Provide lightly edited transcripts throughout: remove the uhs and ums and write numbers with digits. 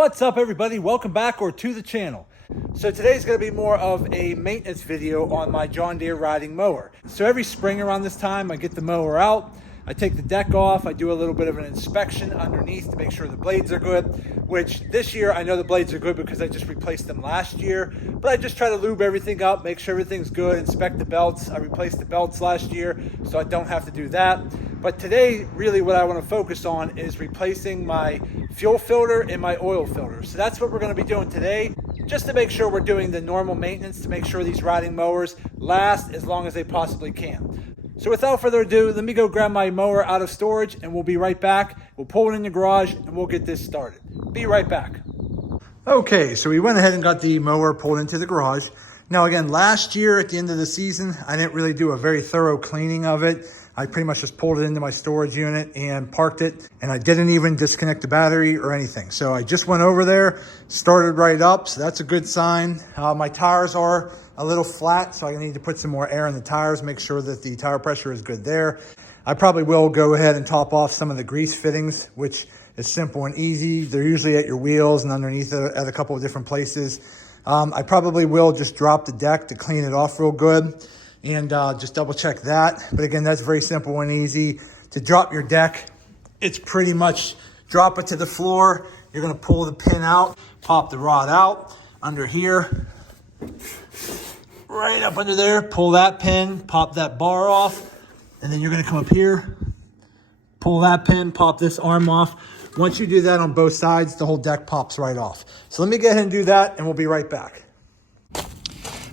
What's up everybody? Welcome back or to the channel. So today's going to be more of a maintenance video on my John Deere riding mower. So every spring around this time I get the mower out, I take the deck off, I do a little bit of an inspection underneath to make sure the blades are good, which this year I know the blades are good because I just replaced them last year, but I just try to lube everything up, make sure everything's good, inspect the belts. I replaced the belts last year so I don't have to do that. But today, really what I want to focus on is replacing my fuel filter and my oil filter. So that's what we're going to be doing today, just to make sure we're doing the normal maintenance to make sure these riding mowers last as long as they possibly can. So without further ado, let me go grab my mower out of storage and we'll be right back. We'll pull it in the garage and we'll get this started. Be right back. Okay, so we went ahead and got the mower pulled into the garage. Now again, last year at the end of the season, I didn't really do a very thorough cleaning of it. I pretty much just pulled it into my storage unit and parked it, and I didn't even disconnect the battery or anything. So I just went over there, started right up, so that's a good sign. My tires are a little flat, so I need to put some more air in the tires, make sure that the tire pressure is good there. I probably will go ahead and top off some of the grease fittings, which is simple and easy. They're usually at your wheels and underneath at a couple of different places. I probably will just drop the deck to clean it off real good and just double check that. But again, that's very simple and easy. To drop your deck, it's pretty much drop it to the floor. You're gonna pull the pin out, pop the rod out under here, right up under there, pull that pin, pop that bar off, and then you're gonna come up here, pull that pin, pop this arm off. Once you do that on both sides, the whole deck pops right off. So let me go ahead and do that and we'll be right back.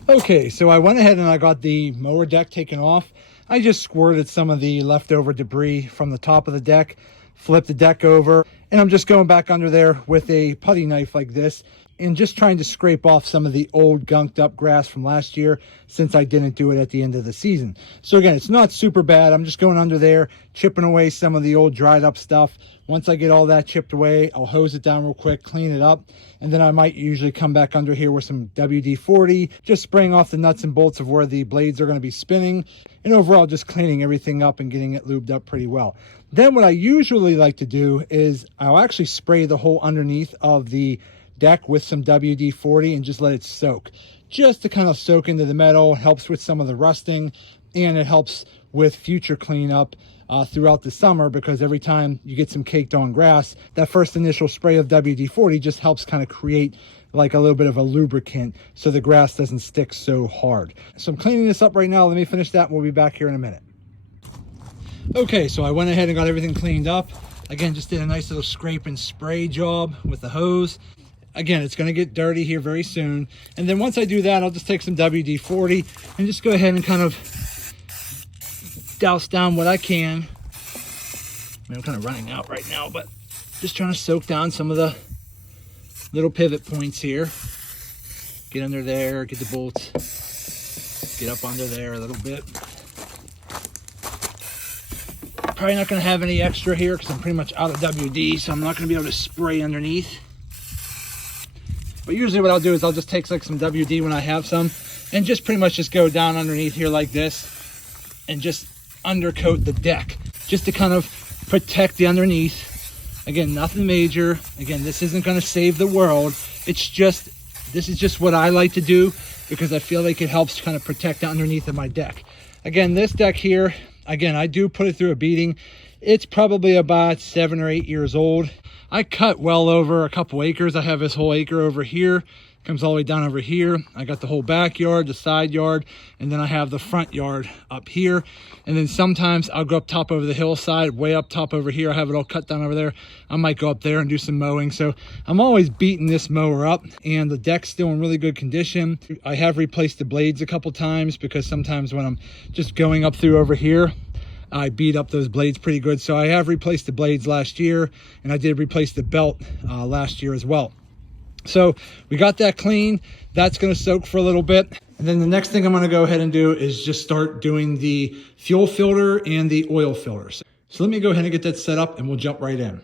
Okay, so I went ahead and I got the mower deck taken off. I just squirted some of the leftover debris from the top of the deck, flipped the deck over, and I'm just going back under there with a putty knife like this and just trying to scrape off some of the old gunked up grass from last year since I didn't do it at the end of the season. So again, it's not super bad. I'm just going under there, chipping away some of the old dried up stuff. Once I get all that chipped away, I'll hose it down real quick, clean it up, and then I might usually come back under here with some WD-40, just spraying off the nuts and bolts of where the blades are going to be spinning, and overall just cleaning everything up and getting it lubed up pretty well. Then what I usually like to do is I'll actually spray the whole underneath of the deck with some WD-40 and just let it soak, just to kind of soak into the metal. It helps with some of the rusting, and it helps with future cleanup throughout the summer, because every time you get some caked on grass, that first initial spray of WD-40 just helps kind of create like a little bit of a lubricant so the grass doesn't stick so hard. So I'm cleaning this up right now. Let me finish that and we'll be back here in a minute. Okay, so I went ahead and got everything cleaned up. Again, just did a nice little scrape and spray job with the hose. Again, it's going to get dirty here very soon. And then once I do that, I'll just take some WD-40 and just go ahead and kind of douse down what I can. I'm kind of running out right now, but just trying to soak down some of the little pivot points here. Get under there, get the bolts, get up under there a little bit. Probably not going to have any extra here because I'm pretty much out of WD, so I'm not going to be able to spray underneath. But usually what I'll do is I'll just take like some WD when I have some and just pretty much just go down underneath here like this and just undercoat the deck just to kind of protect the underneath. Again, nothing major. Again, this isn't going to save the world. It's just, this is just what I like to do because I feel like it helps kind of protect the underneath of my deck. Again, this deck here, again, I do put it through a beating. It's probably about 7 or 8 years old. I cut well over a couple acres. I have this whole acre over here, comes all the way down over here. I got the whole backyard, the side yard, and then I have the front yard up here. And then sometimes I'll go up top over the hillside, way up top over here. I have it all cut down over there. I might go up there and do some mowing. So I'm always beating this mower up, and the deck's still in really good condition. I have replaced the blades a couple times because sometimes when I'm just going up through over here, I beat up those blades pretty good. So I have replaced the blades last year, and I did replace the belt last year as well. So we got that clean. That's going to soak for a little bit. And then the next thing I'm going to go ahead and do is just start doing the fuel filter and the oil filters. So let me go ahead and get that set up and we'll jump right in.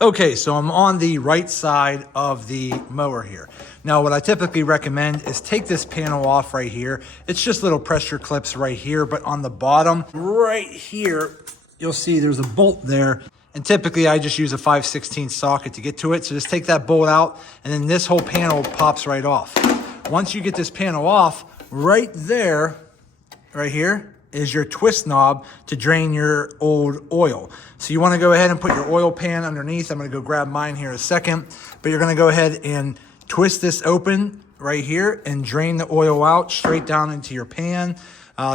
Okay, so I'm on the right side of the mower here. Now, what I typically recommend is take this panel off right here. It's just little pressure clips right here, but on the bottom right here, you'll see there's a bolt there And typically I just use a 5/16 socket to get to it. So just take that bolt out and then this whole panel pops right off. Once you get this panel off, right there, right here, is your twist knob to drain your old oil. So you wanna go ahead and put your oil pan underneath. I'm gonna go grab mine here in a second, but you're gonna go ahead and twist this open right here and drain the oil out straight down into your pan.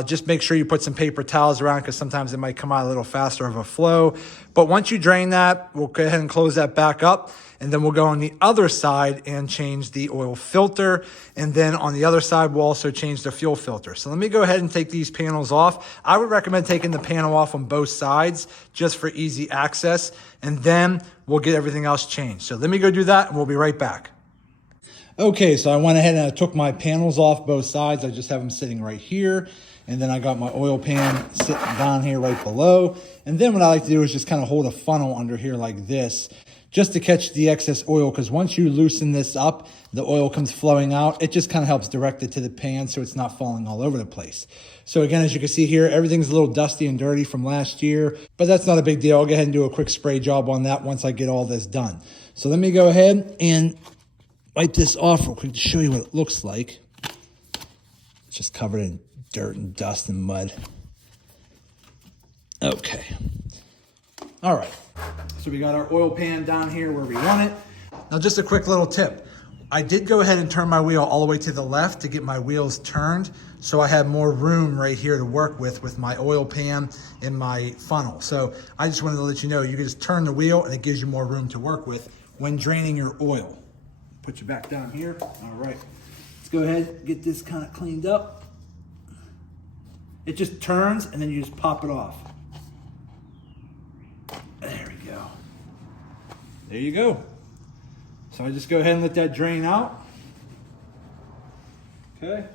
Just make sure you put some paper towels around because sometimes it might come out a little faster of a flow. But once you drain that, we'll go ahead and close that back up. And then we'll go on the other side and change the oil filter. And then on the other side, we'll also change the fuel filter. So let me go ahead and take these panels off. I would recommend taking the panel off on both sides just for easy access. And then we'll get everything else changed. So let me go do that and we'll be right back. Okay, so I went ahead and I took my panels off both sides. I just have them sitting right here. And then I got my oil pan sitting down here right below. And then what I like to do is just kind of hold a funnel under here like this, just to catch the excess oil, because once you loosen this up, the oil comes flowing out. It just kind of helps direct it to the pan so it's not falling all over the place. So again, as you can see here, everything's a little dusty and dirty from last year, but that's not a big deal. I'll go ahead and do a quick spray job on that once I get all this done. So let me go ahead and wipe this off real quick to show you what it looks like. It's just covered in dirt and dust and mud. Okay. All right. So we got our oil pan down here where we want it. Now just a quick little tip. I did go ahead and turn my wheel all the way to the left to get my wheels turned, so I had more room right here to work with my oil pan and my funnel. So I just wanted to let you know, you can just turn the wheel and it gives you more room to work with when draining your oil. Put you back down here. All right. Let's go ahead and get this kind of cleaned up. It just turns and then you just pop it off. There we go. There you go. So I just go ahead and let that drain out. Okay.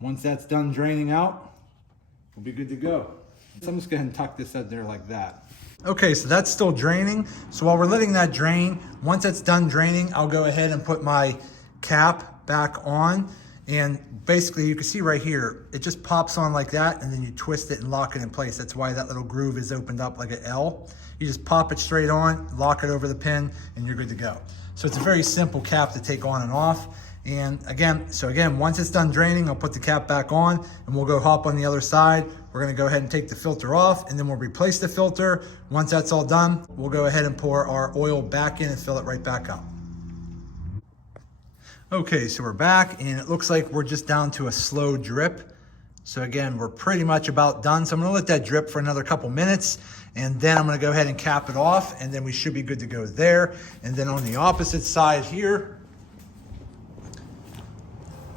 Once that's done draining out, we'll be good to go. So I'm just going to tuck this out there like that. Okay, so that's still draining. So while we're letting that drain, once it's done draining, I'll go ahead and put my cap back on. And basically you can see right here, it just pops on like that and then you twist it and lock it in place. That's why that little groove is opened up like an L. You just pop it straight on, lock it over the pin, and you're good to go. So it's a very simple cap to take on and off. And again, once it's done draining, I'll put the cap back on and we'll go hop on the other side. We're gonna go ahead and take the filter off and then we'll replace the filter. Once that's all done, we'll go ahead and pour our oil back in and fill it right back up. Okay, so we're back and it looks like we're just down to a slow drip. So again, we're pretty much about done. So I'm gonna let that drip for another couple minutes and then I'm gonna go ahead and cap it off and then we should be good to go there. And then on the opposite side here,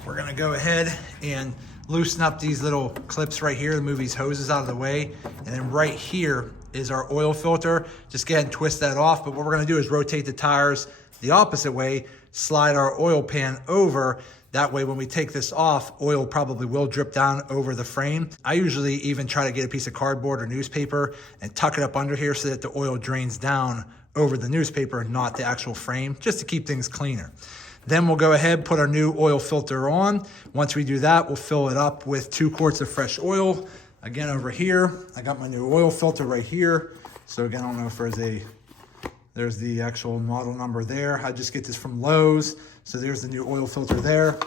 we're gonna go ahead and loosen up these little clips right here to move these hoses out of the way. And then right here is our oil filter. Just go ahead and twist that off. But what we're gonna do is rotate the tires the opposite way, slide our oil pan over. That way when we take this off, oil probably will drip down over the frame. I usually even try to get a piece of cardboard or newspaper and tuck it up under here so that the oil drains down over the newspaper, not the actual frame, just to keep things cleaner. Then we'll go ahead, put our new oil filter on. Once we do that, we'll fill it up with 2 quarts of fresh oil. Again, over here, I got my new oil filter right here. So again, I don't know if there's the actual model number there. I just get this from Lowe's. So there's the new oil filter there.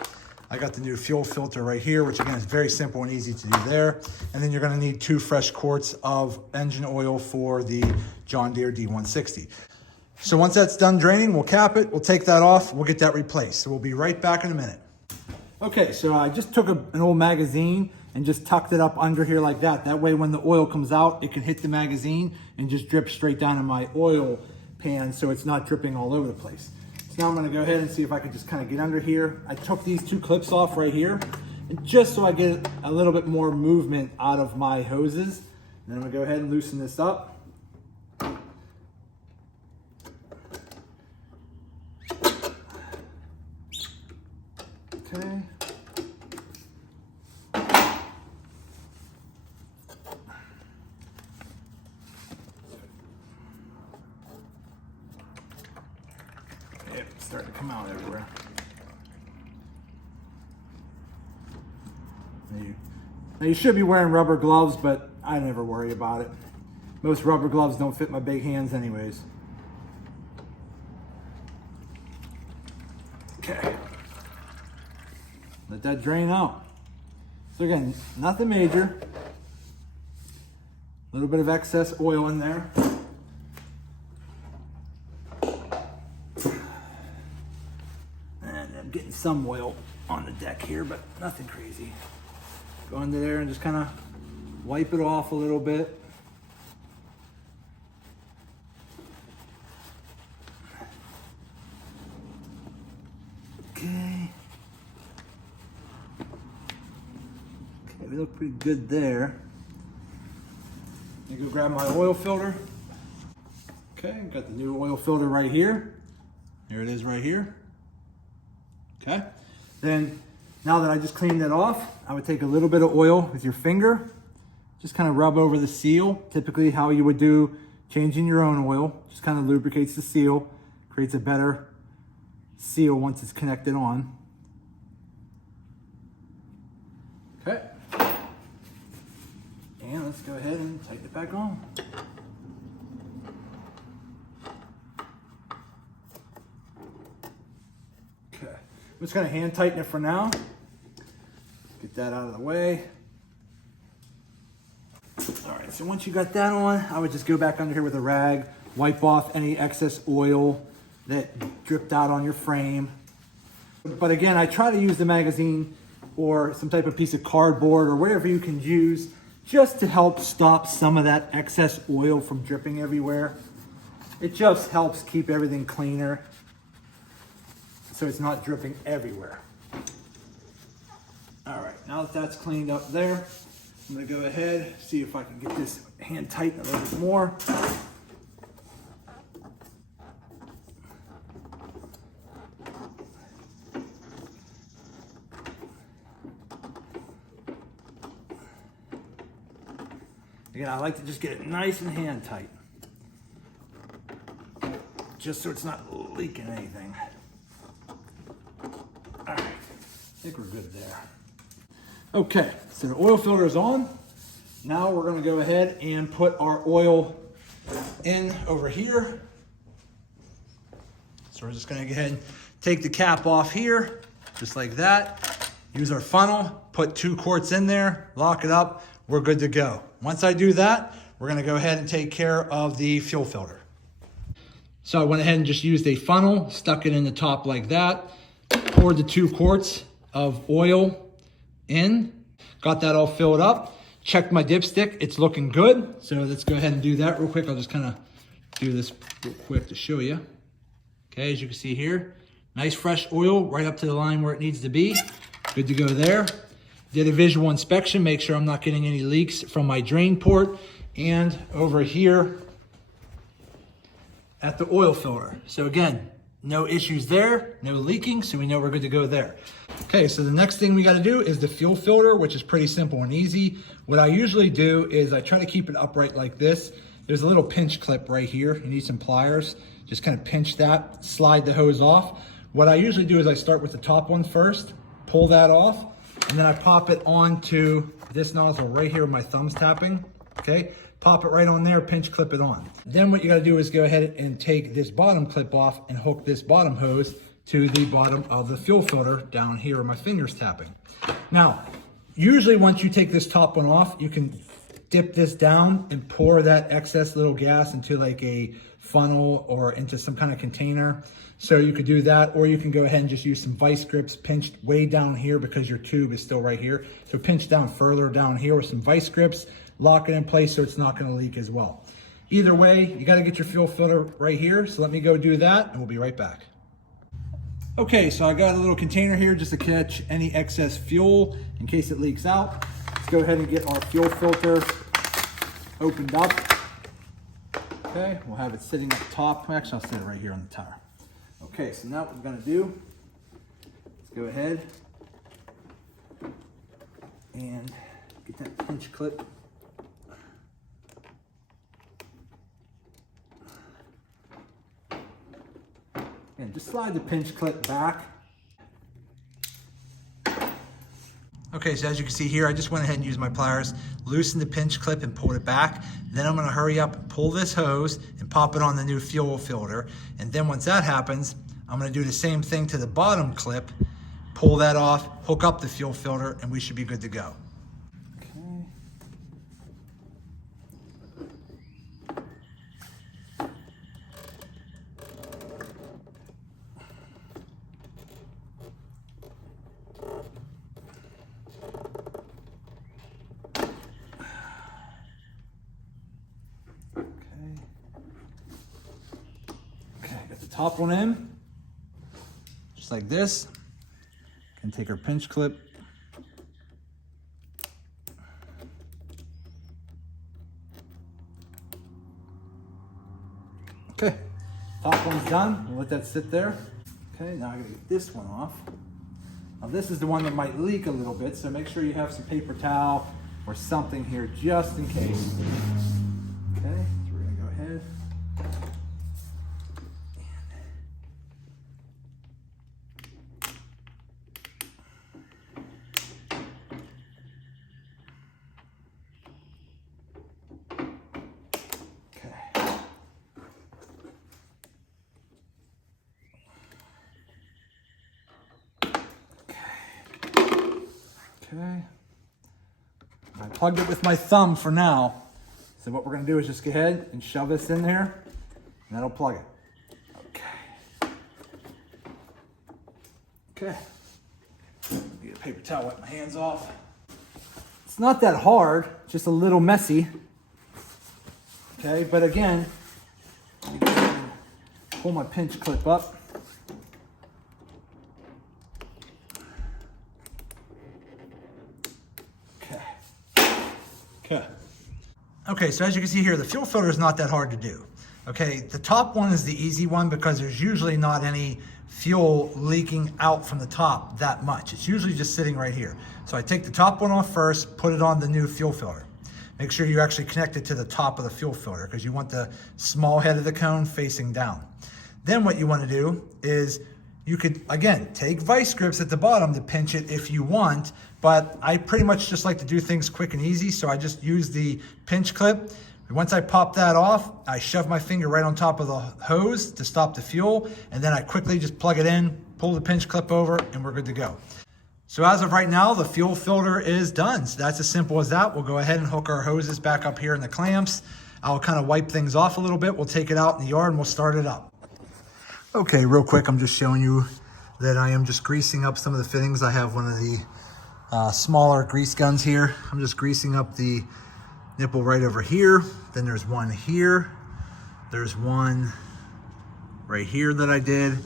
I got the new fuel filter right here, which again is very simple and easy to do there. And then you're gonna need 2 fresh quarts of engine oil for the John Deere D160. So once that's done draining, we'll cap it, we'll take that off, we'll get that replaced. So we'll be right back in a minute. Okay, so I just took an old magazine and just tucked it up under here like that. That way when the oil comes out, it can hit the magazine and just drip straight down in my oil pan so it's not dripping all over the place. So now I'm gonna go ahead and see if I can just kind of get under here. I took these 2 clips off right here, and just so I get a little bit more movement out of my hoses. And then I'm gonna go ahead and loosen this up. Okay. It's starting to come out everywhere. Now you should be wearing rubber gloves, but I never worry about it. Most rubber gloves don't fit my big hands anyways. Okay. Let that drain out. So again, nothing major. A little bit of excess oil in there. And I'm getting some oil on the deck here, but nothing crazy. Go under there and just kind of wipe it off a little bit. Okay. Okay, we look pretty good there. Let me go grab my oil filter. Okay, got the new oil filter right here. There it is right here. Okay. Then, now that I just cleaned it off, I would take a little bit of oil with your finger, just kind of rub over the seal, typically how you would do changing your own oil. Just kind of lubricates the seal, creates a better seal once it's connected on. Okay. And let's go ahead and tighten it back on. Okay. I'm just going to hand tighten it for now. Get that out of the way. All right, so once you got that on, I would just go back under here with a rag, wipe off any excess oil that dripped out on your frame. But again, I try to use the magazine or some type of piece of cardboard or whatever you can use just to help stop some of that excess oil from dripping everywhere. It just helps keep everything cleaner so it's not dripping everywhere. All right, now that that's cleaned up there, I'm gonna go ahead, see if I can get this hand tightened a little bit more. Again, I like to just get it nice and hand tight, just so it's not leaking anything. All right, I think we're good there. Okay, so the oil filter is on. Now we're gonna go ahead and put our oil in over here. So we're just gonna go ahead and take the cap off here, just like that. Use our funnel, put 2 quarts in there, lock it up, we're good to go. Once I do that, we're gonna go ahead and take care of the fuel filter. So I went ahead and just used a funnel, stuck it in the top like that, poured the 2 quarts of oil in, got that all filled up, checked my dipstick, it's looking good. So let's go ahead and do that real quick. I'll just kind of do this real quick to show you. Okay, as you can see here, nice fresh oil right up to the line where it needs to be. Good to go there. Did a visual inspection, make sure I'm not getting any leaks from my drain port. And over here at the oil filter. So again, no issues there, no leaking, so we know we're good to go there. Okay, so the next thing we gotta do is the fuel filter, which is pretty simple and easy. What I usually do is I try to keep it upright like this. There's a little pinch clip right here. You need some pliers. Just kind of pinch that, slide the hose off. What I usually do is I start with the top one first, pull that off, and then I pop it onto this nozzle right here with my thumbs tapping, okay? Pop it right on there, pinch clip it on. Then what you gotta do is go ahead and take this bottom clip off and hook this bottom hose to the bottom of the fuel filter down here where my finger's tapping. Now, usually once you take this top one off, you can dip this down and pour that excess little gas into like a funnel or into some kind of container. So you could do that, or you can go ahead and just use some vice grips pinched way down here because your tube is still right here. So pinch down further down here with some vice grips, lock it in place so it's not gonna leak as well. Either way, you gotta get your fuel filter right here. So let me go do that and we'll be right back. Okay, so I got a little container here just to catch any excess fuel in case it leaks out. Let's go ahead and get our fuel filter opened up. Okay, we'll have it sitting up top. Actually, I'll set it right here on the tire. Okay, so now what we're gonna do, let's go ahead and get that pinch clip. And just slide the pinch clip back. Okay, so as you can see here, I just went ahead and used my pliers, loosened the pinch clip and pulled it back. Then I'm gonna hurry up, pull this hose and pop it on the new fuel filter. And then once that happens, I'm gonna do the same thing to the bottom clip, pull that off, hook up the fuel filter, and we should be good to go. Top one in, just like this. Can take our pinch clip. Okay, top one's done. We'll let that sit there. Okay, now I gotta get this one off. Now this is the one that might leak a little bit, so make sure you have some paper towel or something here just in case. Okay, so we're gonna go ahead. Okay, I plugged it with my thumb for now. So what we're gonna do is just go ahead and shove this in there and that'll plug it. Okay. Get a paper towel, wipe my hands off. It's not that hard, just a little messy. Okay, but again, I'm gonna pull my pinch clip up. Okay, so as you can see here, the fuel filter is not that hard to do. Okay, the top one is the easy one because there's usually not any fuel leaking out from the top that much. It's usually just sitting right here. So I take the top one off first, put it on the new fuel filter. Make sure you actually connect it to the top of the fuel filter because you want the small head of the cone facing down. Then what you want to do is you could, again, take vice grips at the bottom to pinch it if you want, but I pretty much just like to do things quick and easy, so I just use the pinch clip. Once I pop that off, I shove my finger right on top of the hose to stop the fuel, and then I quickly just plug it in, pull the pinch clip over, and we're good to go. So as of right now, the fuel filter is done. So that's as simple as that. We'll go ahead and hook our hoses back up here in the clamps. I'll kind of wipe things off a little bit. We'll take it out in the yard and we'll start it up. Okay, real quick, I'm just showing you that I am just greasing up some of the fittings. I have one of the smaller grease guns here. I'm just greasing up the nipple right over here. Then there's one here. There's one right here that I did.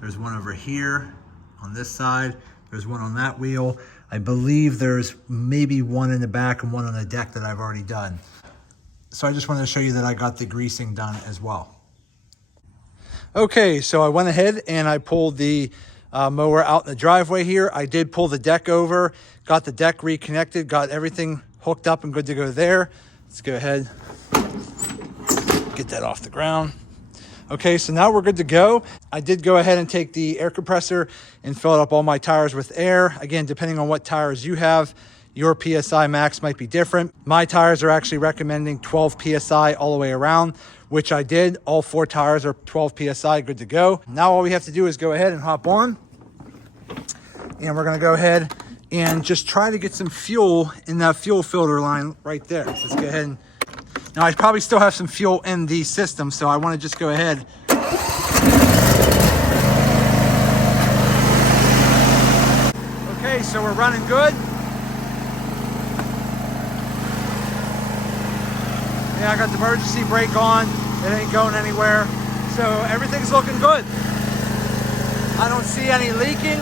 There's one over here on this side. There's one on that wheel. I believe there's maybe one in the back and one on the deck that I've already done. So I just wanted to show you that I got the greasing done as well. Okay, so I went ahead and I pulled the mower out in the driveway here. I did pull the deck over, got the deck reconnected, got everything hooked up and good to go there. Let's go ahead, get that off the ground. Okay, so now we're good to go. I did go ahead and take the air compressor and fill up all my tires with air. Again, depending on what tires you have, your PSI max might be different. My tires are actually recommending 12 PSI all the way around, which I did. All 4 tires are 12 PSI, good to go. Now all we have to do is go ahead and hop on. And we're gonna go ahead and just try to get some fuel in that fuel filter line right there. So let's go ahead and, now I probably still have some fuel in the system, so I wanna just go ahead. Okay, so we're running good. Yeah, I got the emergency brake on. It ain't going anywhere. So everything's looking good. I don't see any leaking.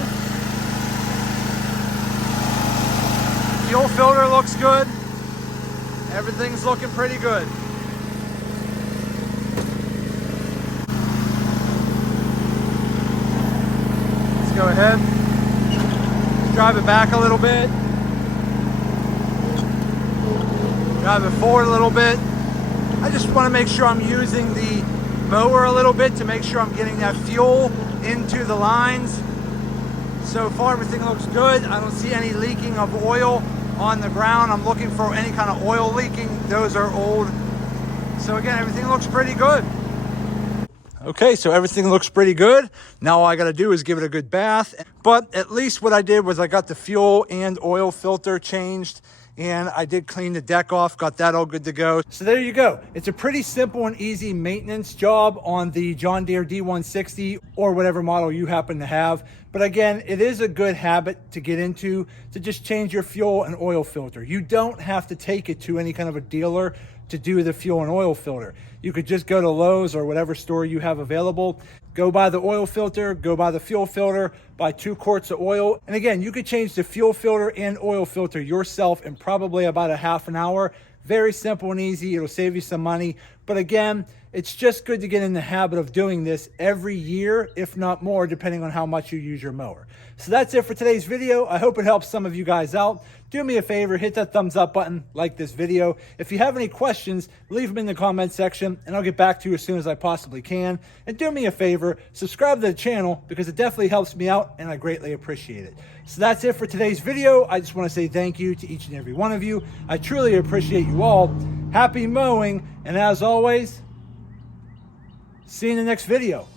Fuel filter looks good. Everything's looking pretty good. Let's go ahead. Drive it back a little bit. Drive it forward a little bit. I just want to make sure I'm using the mower a little bit to make sure I'm getting that fuel into the lines. So far everything looks good. I don't see any leaking of oil on the ground. I'm looking for any kind of oil leaking. Those are old. So again, everything looks pretty good. Okay, so everything looks pretty good. Now all I gotta do is give it a good bath. But at least what I did was I got the fuel and oil filter changed, and I did clean the deck off, got that all good to go. So there you go. It's a pretty simple and easy maintenance job on the John Deere D160 or whatever model you happen to have. But again, it is a good habit to get into, to just change your fuel and oil filter. You don't have to take it to any kind of a dealer to do the fuel and oil filter. You could just go to Lowe's or whatever store you have available, go buy the oil filter, go buy the fuel filter, buy 2 quarts of oil. And again, you could change the fuel filter and oil filter yourself in probably about a half an hour. Very simple and easy. It'll save you some money. But again, it's just good to get in the habit of doing this every year, if not more, depending on how much you use your mower. So that's it for today's video. I hope it helps some of you guys out. Do me a favor, hit that thumbs up button, like this video. If you have any questions, leave them in the comment section and I'll get back to you as soon as I possibly can. And do me a favor, subscribe to the channel because it definitely helps me out and I greatly appreciate it. So that's it for today's video. I just want to say thank you to each and every one of you. I truly appreciate you all. Happy mowing, and as always, see you in the next video.